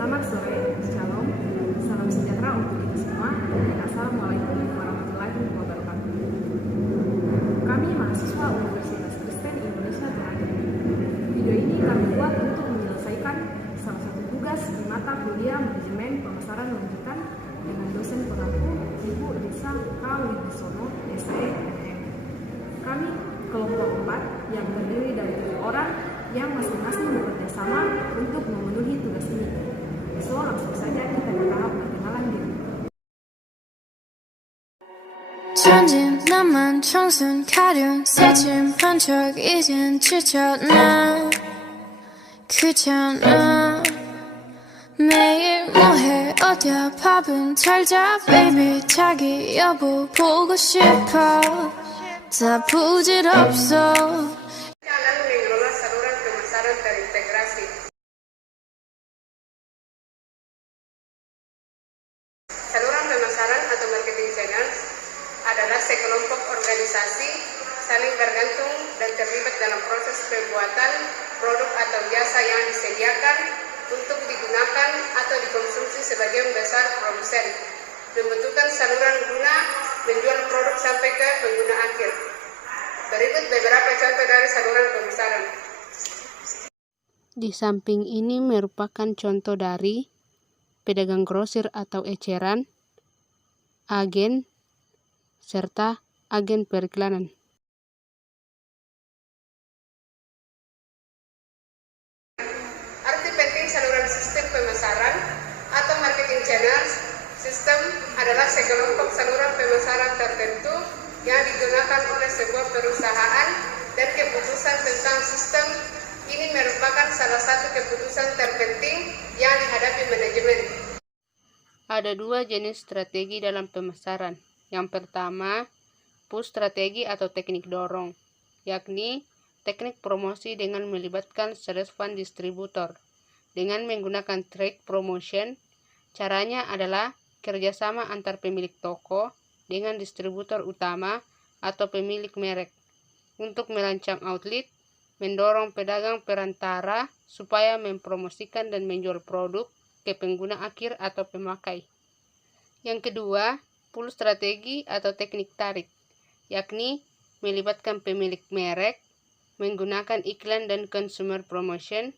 Selamat sore, Shalom, salam sejahtera untuk kita semua, dan Assalamualaikum warahmatullahi wabarakatuh. Kami mahasiswa Universitas Kristen Indonesia Toraja. Video ini kami buat untuk menyelesaikan salah satu tugas di mata kuliah manajemen pemasaran lanjutan dengan dosen pengampu Ibu Risa K. Wibisono, SE, MM. Kami kelompok 4 yang terdiri dari 3 orang yang masing-masing bekerja sama untuk memenuhi tugas ini. So, langsung saja kita ke tahap perkenalan diri. 천진 나만 청순 가련 새침 한척 이젠 지쳤나 귀찮아 매일 뭐해 어디야 밥은 잘자 baby 자기 여보 보고 싶어 다 부질없어 Akan mengelola saluran pemasaran terintegrasi. Saluran pemasaran atau marketing channels adalah sekelompok organisasi saling bergantung dan terlibat dalam proses pembuatan produk atau jasa yang disediakan untuk digunakan atau dikonsumsi sebagian besar produsen, membutuhkan saluran guna menjual produk sampai ke pengguna akhir. Berikut beberapa contoh dari saluran pemasaran. Di samping ini merupakan contoh dari pedagang grosir atau eceran, agen, serta agen periklanan. Arti penting saluran sistem pemasaran atau marketing channels. Sistem adalah sekelompok saluran pemasaran tertentu yang digunakan oleh sebuah perusahaan, dan keputusan tentang sistem ini merupakan salah satu keputusan terpenting yang dihadapi manajemen. Ada 2 jenis strategi dalam pemasaran. Yang pertama, push strategi atau teknik dorong, yakni teknik promosi dengan melibatkan sales-fan distributor. Dengan menggunakan trade promotion, caranya adalah kerjasama antar pemilik toko dengan distributor utama atau pemilik merek untuk merancang outlet, mendorong pedagang perantara supaya mempromosikan dan menjual produk ke pengguna akhir atau pemakai. Yang kedua, pull strategi atau teknik tarik, yakni melibatkan pemilik merek, menggunakan iklan dan consumer promotion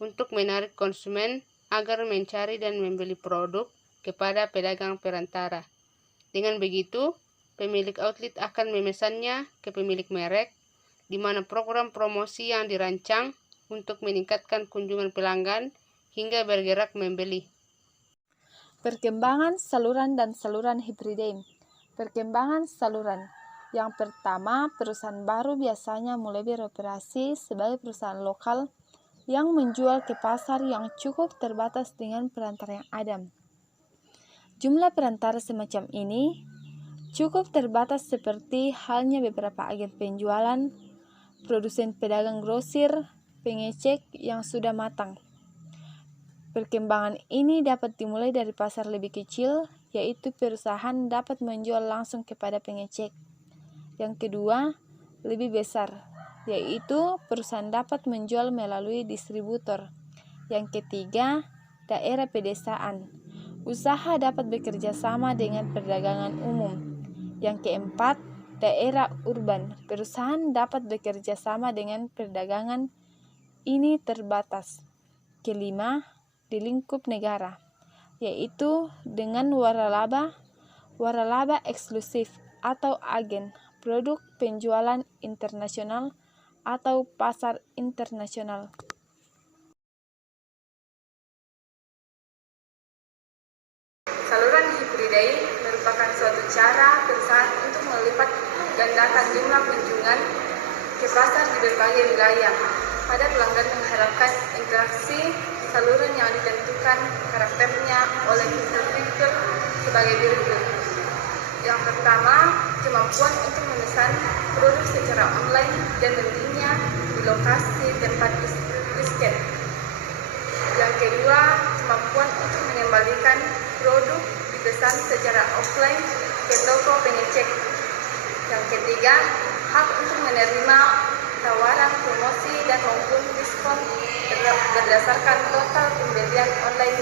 untuk menarik konsumen agar mencari dan membeli produk kepada pedagang perantara. Dengan begitu, pemilik outlet akan memesannya ke pemilik merek, di mana program promosi yang dirancang untuk meningkatkan kunjungan pelanggan hingga bergerak membeli. Perkembangan saluran dan saluran hibride. Perkembangan saluran. Yang pertama, perusahaan baru biasanya mulai beroperasi sebagai perusahaan lokal yang menjual ke pasar yang cukup terbatas dengan perantara yang ada. Jumlah perantara semacam ini cukup terbatas seperti halnya beberapa agen penjualan, produsen pedagang grosir, pengecek yang sudah matang. Perkembangan ini dapat dimulai dari pasar lebih kecil, yaitu perusahaan dapat menjual langsung kepada pengecek. Yang kedua, lebih besar, yaitu perusahaan dapat menjual melalui distributor. Yang ketiga, daerah pedesaan. Usaha dapat bekerja sama dengan perdagangan umum. Yang keempat, daerah urban. Perusahaan dapat bekerja sama dengan perdagangan ini terbatas. Kelima, di lingkup negara, yaitu dengan waralaba eksklusif atau agen, produk penjualan internasional atau pasar internasional. Saluran hibride merupakan suatu cara perusahaan untuk melipat gandakan jumlah kunjungan ke pasar di berbagai wilayah. Pada pelanggan mengharapkan interaksi saluran yang ditentukan karakternya oleh fitur-fitur sebagai berikut. Yang pertama, kemampuan untuk memesan produk secara online dan membelinya di lokasi tempat disket. Yang kedua, kemampuan untuk mengembalikan produk dipesan secara offline ke toko pengecek. Yang ketiga, hak untuk menerima tawaran promosi dan maupun diskon berdasarkan total pembelian online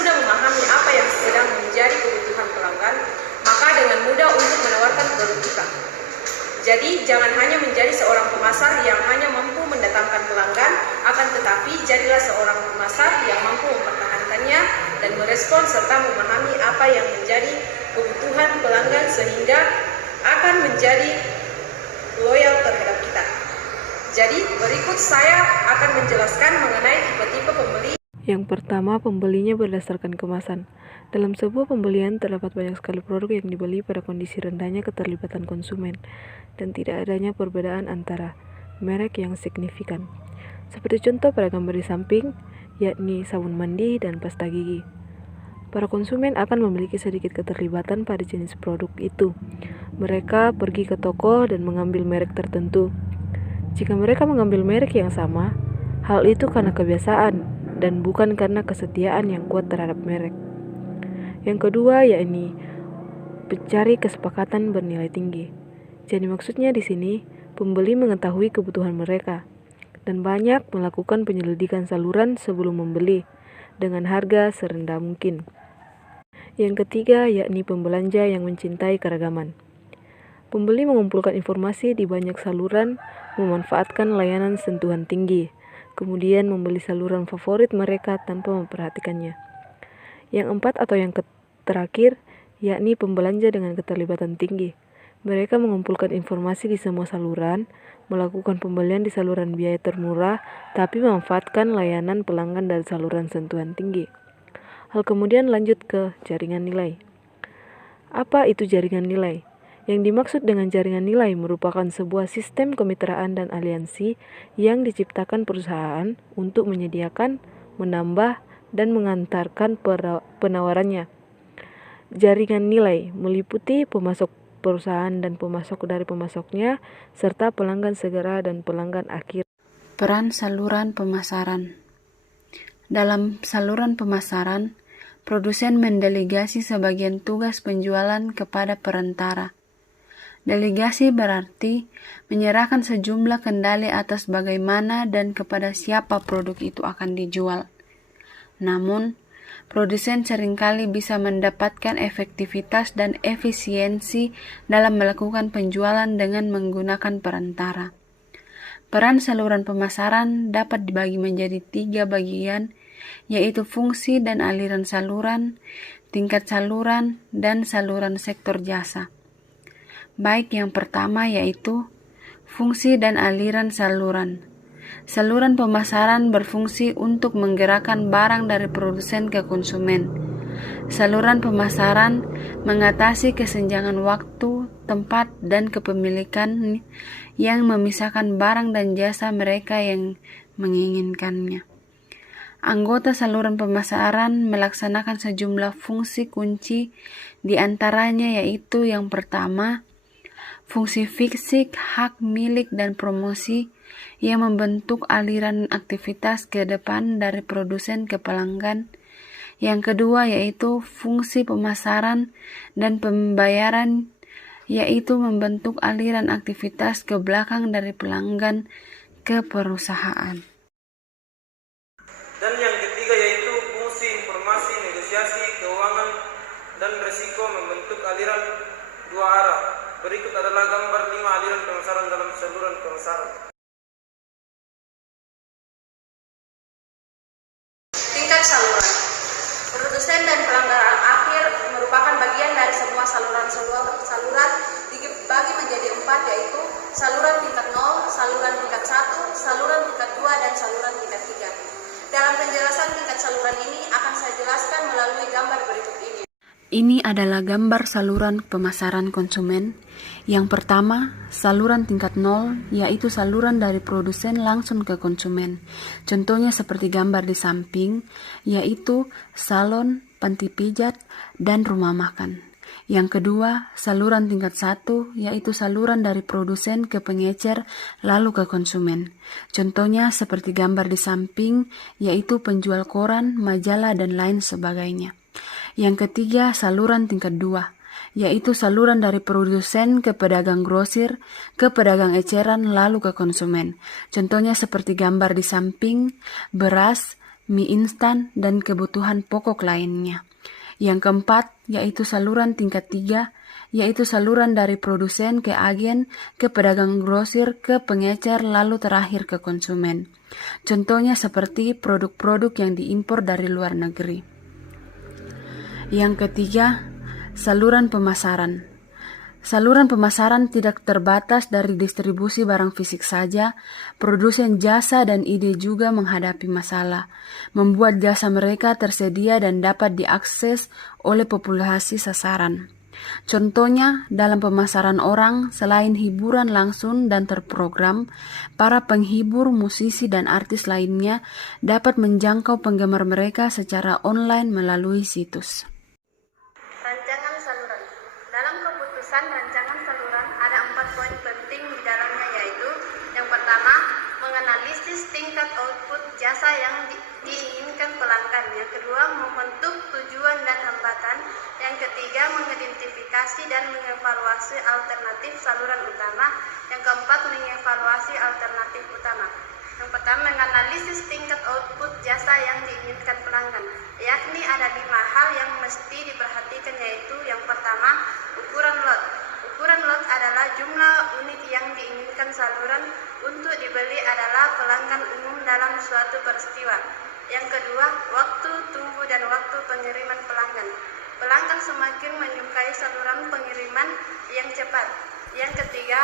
sudah memahami apa yang sedang menjadi kebutuhan pelanggan, maka dengan mudah untuk menawarkan produk kita. Jadi, jangan hanya menjadi seorang pemasar yang hanya mampu mendatangkan pelanggan, akan tetapi jadilah seorang pemasar yang mampu mempertahankannya dan merespon serta memahami apa yang menjadi kebutuhan pelanggan sehingga akan menjadi loyal terhadap kita. Jadi, berikut saya akan menjelaskan mengenai tipe-tipe pembeli. Yang pertama, pembelinya berdasarkan kemasan. Dalam sebuah pembelian terdapat banyak sekali produk yang dibeli pada kondisi rendahnya keterlibatan konsumen dan tidak adanya perbedaan antara merek yang signifikan. Seperti contoh pada gambar di samping, yakni sabun mandi dan pasta gigi. Para konsumen akan memiliki sedikit keterlibatan pada jenis produk itu. Mereka pergi ke toko dan mengambil merek tertentu. Jika mereka mengambil merek yang sama, hal itu karena kebiasaan dan bukan karena kesetiaan yang kuat terhadap merek. Yang kedua, yakni mencari kesepakatan bernilai tinggi. Jadi maksudnya di sini, pembeli mengetahui kebutuhan mereka dan banyak melakukan penyelidikan saluran sebelum membeli dengan harga serendah mungkin. Yang ketiga, yakni pembelanja yang mencintai keragaman. Pembeli mengumpulkan informasi di banyak saluran, memanfaatkan layanan sentuhan tinggi, kemudian membeli saluran favorit mereka tanpa memperhatikannya. Yang empat atau yang terakhir, yakni pembelanja dengan keterlibatan tinggi. Mereka mengumpulkan informasi di semua saluran, melakukan pembelian di saluran biaya termurah, tapi memanfaatkan layanan pelanggan dari saluran sentuhan tinggi. Hal kemudian lanjut ke jaringan nilai. Apa itu jaringan nilai? Yang dimaksud dengan jaringan nilai merupakan sebuah sistem kemitraan dan aliansi yang diciptakan perusahaan untuk menyediakan, menambah, dan mengantarkan penawarannya. Jaringan nilai meliputi pemasok perusahaan dan pemasok dari pemasoknya, serta pelanggan segera dan pelanggan akhir. Peran saluran pemasaran. Dalam saluran pemasaran, produsen mendelegasi sebagian tugas penjualan kepada perantara. Delegasi berarti menyerahkan sejumlah kendali atas bagaimana dan kepada siapa produk itu akan dijual. Namun, produsen seringkali bisa mendapatkan efektivitas dan efisiensi dalam melakukan penjualan dengan menggunakan perantara. Peran saluran pemasaran dapat dibagi menjadi 3 bagian, yaitu fungsi dan aliran saluran, tingkat saluran, dan saluran sektor jasa. Baik yang pertama yaitu fungsi dan aliran saluran. Saluran pemasaran berfungsi untuk menggerakkan barang dari produsen ke konsumen. Saluran pemasaran mengatasi kesenjangan waktu, tempat, dan kepemilikan yang memisahkan barang dan jasa mereka yang menginginkannya. Anggota saluran pemasaran melaksanakan sejumlah fungsi kunci, di antaranya yaitu yang pertama, fungsi fisik, hak milik, dan promosi yang membentuk aliran aktivitas ke depan dari produsen ke pelanggan. Yang kedua yaitu fungsi pemasaran dan pembayaran, yaitu membentuk aliran aktivitas ke belakang dari pelanggan ke perusahaan. Dan yang ketiga yaitu fungsi informasi, negosiasi, keuangan, dan risiko membentuk aliran 2 arah. Berikut adalah gambar 5 aliran pemasaran dalam saluran pemasaran. Tingkat saluran. Produsen dan pelanggan akhir merupakan bagian dari semua saluran dibagi menjadi 4, yaitu saluran tingkat 0, saluran tingkat 1, saluran tingkat 2, dan saluran tingkat 3. Dalam penjelasan tingkat saluran ini akan saya jelaskan melalui gambar berikut ini. Ini adalah gambar saluran pemasaran konsumen. Yang pertama, saluran tingkat 0, yaitu saluran dari produsen langsung ke konsumen. Contohnya seperti gambar di samping, yaitu salon, panti pijat, dan rumah makan. Yang kedua, saluran tingkat 1, yaitu saluran dari produsen ke pengecer lalu ke konsumen. Contohnya seperti gambar di samping, yaitu penjual koran, majalah, dan lain sebagainya. Yang ketiga, saluran tingkat 2, yaitu saluran dari produsen ke pedagang grosir, ke pedagang eceran, lalu ke konsumen. Contohnya seperti gambar di samping, beras, mie instan, dan kebutuhan pokok lainnya. Yang keempat, yaitu saluran tingkat 3, yaitu saluran dari produsen ke agen, ke pedagang grosir, ke pengecer, lalu terakhir ke konsumen. Contohnya seperti produk-produk yang diimpor dari luar negeri. Yang ketiga, saluran pemasaran. Saluran pemasaran tidak terbatas dari distribusi barang fisik saja. Produsen jasa dan ide juga menghadapi masalah, membuat jasa mereka tersedia dan dapat diakses oleh populasi sasaran. Contohnya, dalam pemasaran orang, selain hiburan langsung dan terprogram, para penghibur, musisi, dan artis lainnya dapat menjangkau penggemar mereka secara online melalui situs. Rancangan saluran. Dalam keputusan rancangan saluran ada 4 poin penting di dalamnya, yaitu yang pertama, menganalisis tingkat output jasa yang diinginkan pelanggan. Yang kedua, membentuk tujuan dan hambatan. Yang ketiga, mengidentifikasi dan mengevaluasi alternatif saluran utama. Yang keempat, mengevaluasi alternatif utama. Yang pertama, menganalisis tingkat output jasa yang diinginkan pelanggan, yakni ada 5 hal yang mesti diperhatikan, yaitu yang pertama, ukuran lot. Ukuran lot adalah jumlah unit yang diinginkan saluran untuk dibeli adalah pelanggan umum dalam suatu peristiwa. Yang kedua, waktu tunggu dan waktu pengiriman pelanggan. Pelanggan semakin menyukai saluran pengiriman yang cepat. Yang ketiga,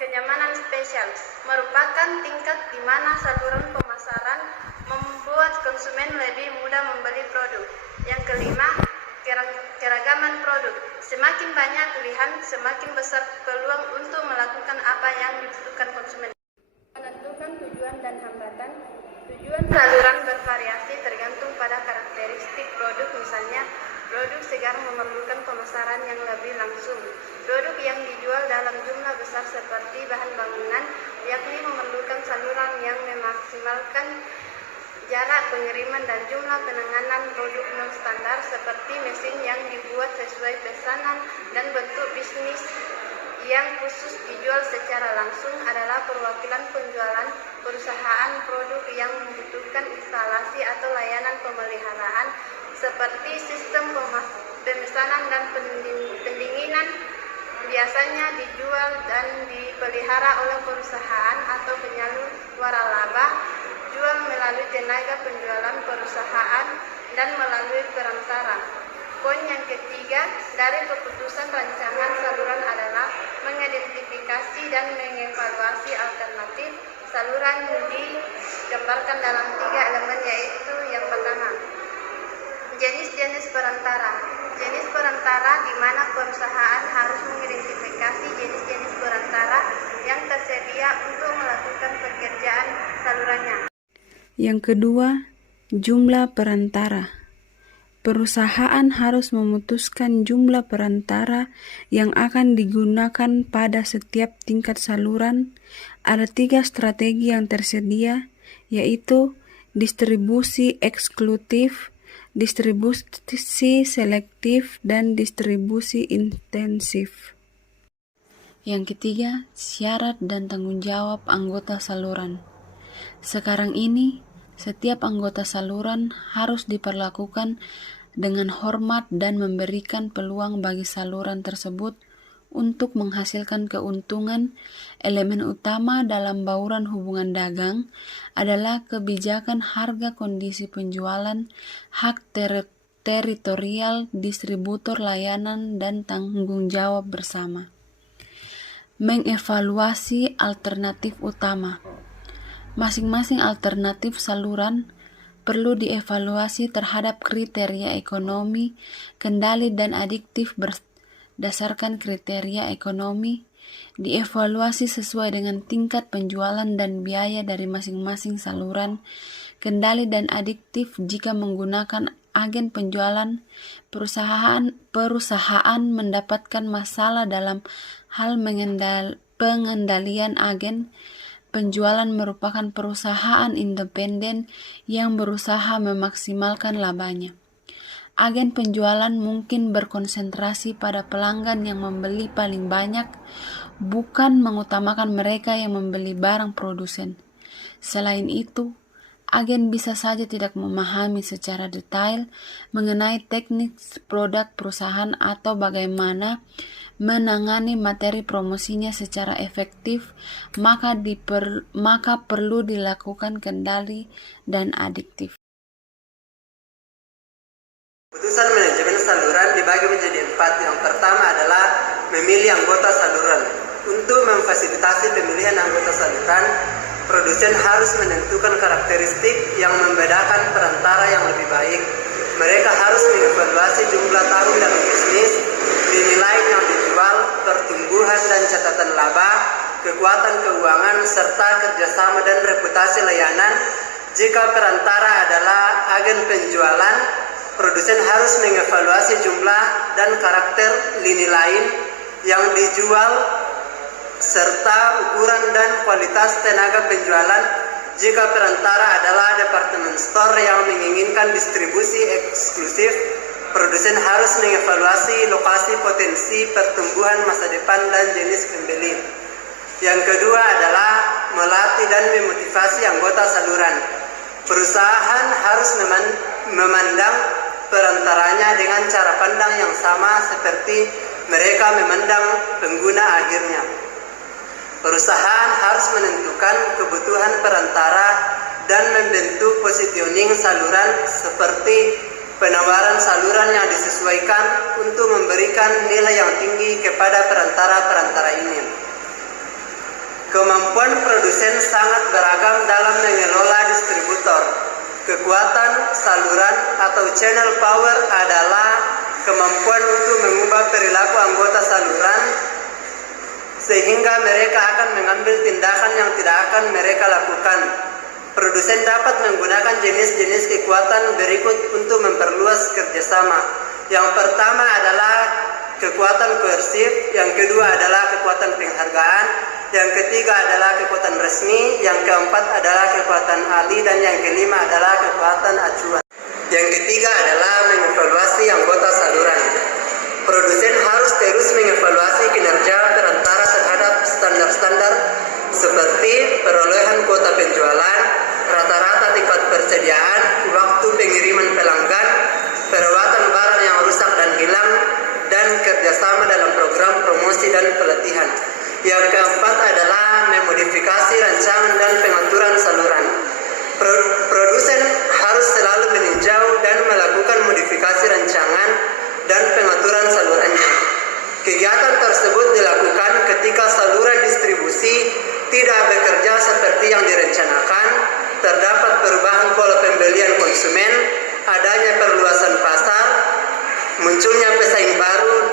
kenyamanan spesial merupakan tingkat di mana saluran pemasaran membuat konsumen lebih mudah membeli produk. Yang kelima, keragaman produk. Semakin banyak pilihan, semakin besar peluang untuk melakukan apa yang dibutuhkan konsumen. Menentukan tujuan dan hambatan. Tujuan saluran bervariasi tergantung pada karakteristik produk, misalnya produk segar memerlukan pemasaran yang lebih langsung. Produk yang dijual dalam jumlah besar seperti bahan bangunan, yakni memerlukan saluran yang memaksimalkan jarak pengiriman dan jumlah penanganan. Produk non-standar seperti mesin yang dibuat sesuai pesanan dan bentuk bisnis yang khusus dijual secara langsung adalah perwakilan penjualan perusahaan produk yang membutuhkan instalasi atau layanan pemeliharaan seperti sistem pemesanan dan pendinginan, biasanya dijual dan dipelihara oleh perusahaan atau penyalur waralaba, jual melalui tenaga penjualan perusahaan dan melalui perantara. Poin yang ketiga dari keputusan rancangan saluran adalah mengidentifikasi dan mengevaluasi alternatif saluran. Digambarkan dalam 3 elemen, yaitu yang pertama, jenis-jenis perantara. Jenis perantara di mana perusahaan harus mengidentifikasi jenis-jenis perantara yang tersedia untuk melakukan pekerjaan salurannya. Yang kedua, jumlah perantara. Perusahaan harus memutuskan jumlah perantara yang akan digunakan pada setiap tingkat saluran. Ada 3 strategi yang tersedia, yaitu distribusi eksklusif, distribusi selektif, dan distribusi intensif. Yang ketiga, syarat dan tanggung jawab anggota saluran. Sekarang ini, setiap anggota saluran harus diperlakukan dengan hormat dan memberikan peluang bagi saluran tersebut untuk menghasilkan keuntungan. Elemen utama dalam bauran hubungan dagang adalah kebijakan harga, kondisi penjualan, hak teritorial, distributor layanan, dan tanggung jawab bersama. Mengevaluasi alternatif utama. Masing-masing alternatif saluran perlu dievaluasi terhadap kriteria ekonomi, kendali, dan adiktif berdasarkan kriteria ekonomi, dievaluasi sesuai dengan tingkat penjualan dan biaya dari masing-masing saluran, kendali dan adiktif jika menggunakan agen penjualan. Perusahaan mendapatkan masalah dalam hal pengendalian agen. Penjualan merupakan perusahaan independen yang berusaha memaksimalkan labanya. Agen penjualan mungkin berkonsentrasi pada pelanggan yang membeli paling banyak, bukan mengutamakan mereka yang membeli barang produsen. Selain itu, agen bisa saja tidak memahami secara detail mengenai teknik produk perusahaan atau bagaimana menangani materi promosinya secara efektif, maka perlu dilakukan kendali dan adiktif. Keputusan manajemen saluran dibagi menjadi 4. Yang pertama adalah memilih anggota saluran. Untuk memfasilitasi pemilihan anggota saluran, produsen harus menentukan karakteristik yang membedakan perantara yang lebih baik. Mereka harus mengevaluasi jumlah tahun dalam bisnis, nilai yang dijual, pertumbuhan dan catatan laba, kekuatan keuangan, serta kerjasama dan reputasi layanan. Jika perantara adalah agen penjualan, produsen harus mengevaluasi jumlah dan karakter lini lain yang dijual, serta ukuran dan kualitas tenaga penjualan. Jika perantara adalah department store yang menginginkan distribusi eksklusif, produsen harus mengevaluasi lokasi potensi pertumbuhan masa depan dan jenis pembeli. Yang kedua adalah melatih dan memotivasi anggota saluran. Perusahaan harus memandang perantaranya dengan cara pandang yang sama seperti mereka memandang pengguna akhirnya. Perusahaan harus menentukan kebutuhan perantara dan membentuk positioning saluran seperti penawaran saluran yang disesuaikan untuk memberikan nilai yang tinggi kepada perantara-perantara ini. Kemampuan produsen sangat beragam dalam mengelola distributor. Kekuatan saluran atau channel power adalah kemampuan untuk mengubah perilaku anggota saluran sehingga mereka akan mengambil tindakan yang tidak akan mereka lakukan. Produsen dapat menggunakan jenis-jenis kekuatan berikut untuk memperluas kerjasama. Yang pertama adalah kekuatan koersif, yang kedua adalah kekuatan penghargaan, yang ketiga adalah kekuatan resmi, yang keempat adalah kekuatan ahli, dan yang kelima adalah kekuatan acuan. Yang ketiga adalah mengevaluasi anggota saluran. Produsen harus terus mengevaluasi kinerja perantara terhadap standar-standar seperti perolehan kuota penjualan, rata-rata tingkat persediaan, waktu pengiriman pelanggan, perawatan barang yang rusak dan hilang, dan kerjasama dalam program promosi dan pelatihan. Yang keempat adalah memodifikasi rancangan dan pengaturan saluran. Produsen harus selalu meninjau dan melakukan modifikasi rancangan dan pengaturan salurannya. Kegiatan tersebut dilakukan ketika saluran distribusi tidak bekerja seperti yang direncanakan, terdapat perubahan pola pembelian konsumen, adanya perluasan pasar, munculnya pesaing baru,